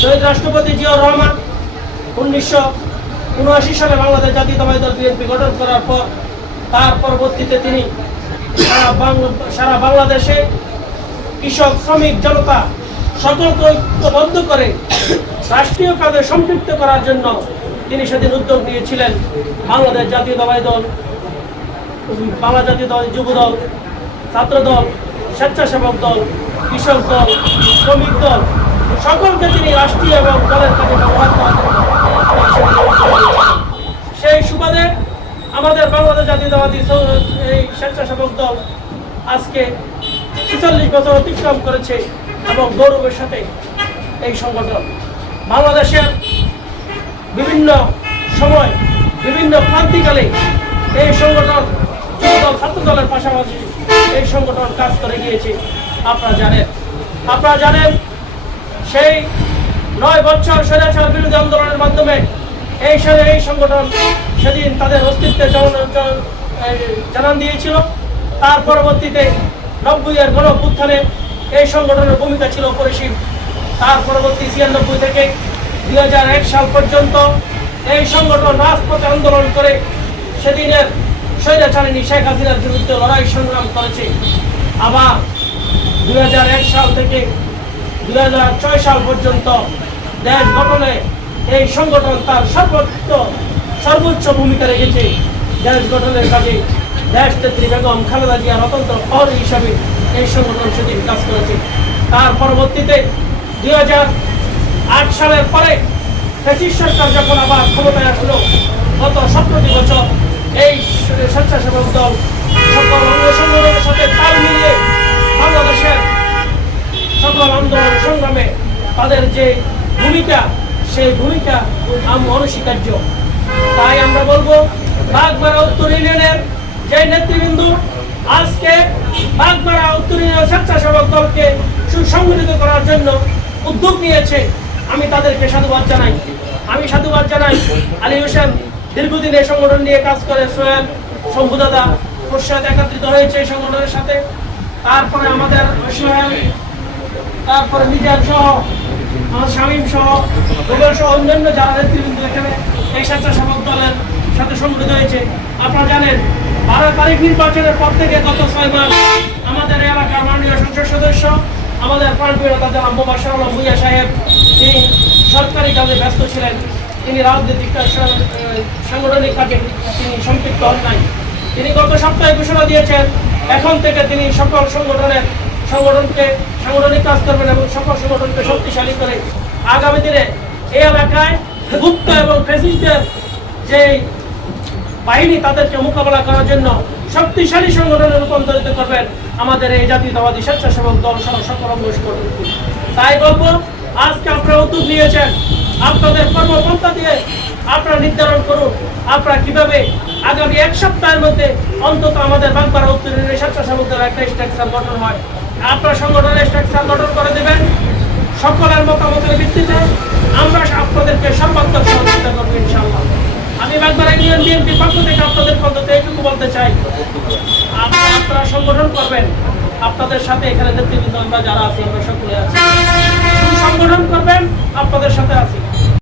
শহীদ রাষ্ট্রপতি জিয়াউর রহমান 1979 সালে বাংলাদেশ জাতীয়তাবাদী দল বিএনপি গঠন করার পর তার পরবর্তীতে তিনি সারা বাংলাদেশে কৃষক, শ্রমিক, জনতা সকলকে ঐক্যবদ্ধ করে রাষ্ট্রীয় কাজে সম্পৃক্ত করার জন্য তিনি সেদিন উদ্যোগ নিয়েছিলেন। বাংলাদেশ জাতীয়তাবাদী দল, বাংলা জাতীয়তাবাদী যুব দল, ছাত্র দল, স্বেচ্ছাসেবক দল, কৃষক দল, শ্রমিক দল সকলকে তিনি রাষ্ট্রীয় এবং দলের কাজে ব্যবহার করার জন্য সেই সুবাদে আমাদের বাংলাদেশ জাতীয়তাবাদী এই স্বেচ্ছাসেবক দল আজকে ৪৬ বছর অতিক্রম করেছে এবং গৌরবের সাথে এই সংগঠন বাংলাদেশের বিভিন্ন সময় বিভিন্ন ক্রান্তিকালে এই সংগঠন যুবদল, ছাত্র দলের পাশাপাশি এই সংগঠন কাজ করে গিয়েছে। আপনারা জানেন সেই ৯ বছর স্বৈরাচার বিরোধী আন্দোলনের মাধ্যমে এই সংগঠন সেদিন তাদের অস্তিত্বের জানান দিয়েছিল। তার পরবর্তীতে ৯০-এর গণঅভ্যুত্থানে এই সংগঠনের ভূমিকা ছিল অপরিসীম। তার পরবর্তী ৯৬ থেকে ২০০১ সাল পর্যন্ত এই সংগঠন রাজপথে আন্দোলন করে সেদিনের স্বৈরাচারিণী শেখ হাসিনার বিরুদ্ধে লড়াই সংগ্রাম করেছে। আবার ২০০১ সাল থেকে ২০০৬ সাল পর্যন্ত দেশ গঠনে এই সংগঠন তার সর্বোচ্চ ভূমিকা রেখেছে। দেশ গঠনের কাজে দেশনেত্রী বেগম খালেদা জিয়ার অত্যন্ত প্রহরী হিসাবে এই সংগঠন সেদিন কাজ করেছে। তার পরবর্তীতে ২০০৮ সালের পরে ফ্যাসিস্ট সরকার যখন আবার ক্ষমতায় আসলো, গত ১৭টি বছর এই স্বেচ্ছাসেবক দল সকল অঙ্গ সংগঠনের সাথে তাল মিলিয়ে বাংলাদেশের সকল আন্দোলন সংগ্রামে তাদের যে ভূমিকা, সেই ভূমিকা অনস্বীকার্য। তাই আমরা বলবো বাগমারা উত্তর ইউনিয়নের যে নেতৃবৃন্দ আজকে বাগমারা উত্তর ইউনিয়ন স্বেচ্ছাসেবক দলকে সুসংগঠিত করার জন্য উদ্যোগ নিয়েছে, আমি তাদেরকে সাধুবাদ জানাই। আলী হোসেন দীর্ঘদিন এই সংগঠন নিয়ে কাজ করে, সোহেল, শম্ভুদাদা, প্রসাদ একত্রিত হয়েছে এই সংগঠনের সাথে। তারপরে আমাদের সোহেল, তারপরে মিজান সহ, আমার শামীম সহ, গোবেল সহ অন্যান্য যারা নেতৃবৃন্দ এখানে এই স্বেচ্ছাসেবক দলের সাথে সংগঠিত হয়েছে। আপনারা জানেন 12 তারিখ নির্বাচনের পর থেকে গত 6 মাস আমাদের এলাকার মাননীয় সংসদ সদস্য, আমাদের প্রাণপ্রিয় নেতা জনাব মোবাশ্বের আলম ভূঁইয়া সাহেব, তিনি সরকারি কাজে ব্যস্ত ছিলেন, তিনি রাজনৈতিক সাংগঠনিক কাজে তিনি সম্পৃক্ত হন নাই। তিনি গত সপ্তাহে ঘোষণা দিয়েছেন এখন থেকে তিনি সকল সংগঠনকে সাংগঠনিক কাজ করবেন এবং সকল সংগঠনকে শক্তিশালী করে আগামী দিনে এই এলাকায় গুপ্ত এবং ফ্যাসিস্টদের যে বাহিনী তাদেরকে মোকাবেলা করার জন্য শক্তিশালী সংগঠনে রূপান্তরিত করবেন আমাদের এই জাতীয়তাবাদী স্বেচ্ছাসেবক দল সহ সকল অঙ্গ সংগঠন। তাই বলবো আজকে আপনারা উদ্যোগ নিয়েছেন, আপনাদের কর্মপন্থা দিয়ে আপনারা নির্ধারণ করুন আপনারা কিভাবে আগামী 1 সপ্তাহের মধ্যে অন্তত আমাদের বাগমারা উত্তর ইউনিয়নের স্বেচ্ছাসেবক দলের একটা স্ট্রাকচার গঠন হয়। আপনারা সংগঠনের স্ট্রাকচার গঠন করে দেবেন, সকলের মতামতের ভিত্তিতে আমরা আপনাদেরকে সর্বাত্মক সহযোগিতা করবো ইনশাআল্লাহ। আমি বাগমারা ইউনিয়ন বিএনপির পক্ষ থেকে আপনাদের পদ্ধতি এইটুকু বলতে চাই, আপনারা সংগঠন করবেন, আপনাদের সাথে এখানে নেতৃবৃন্দ আমরা যারা আছি আমরা সকলে আছি, সংগঠন করবেন, আপনাদের সাথে আছি।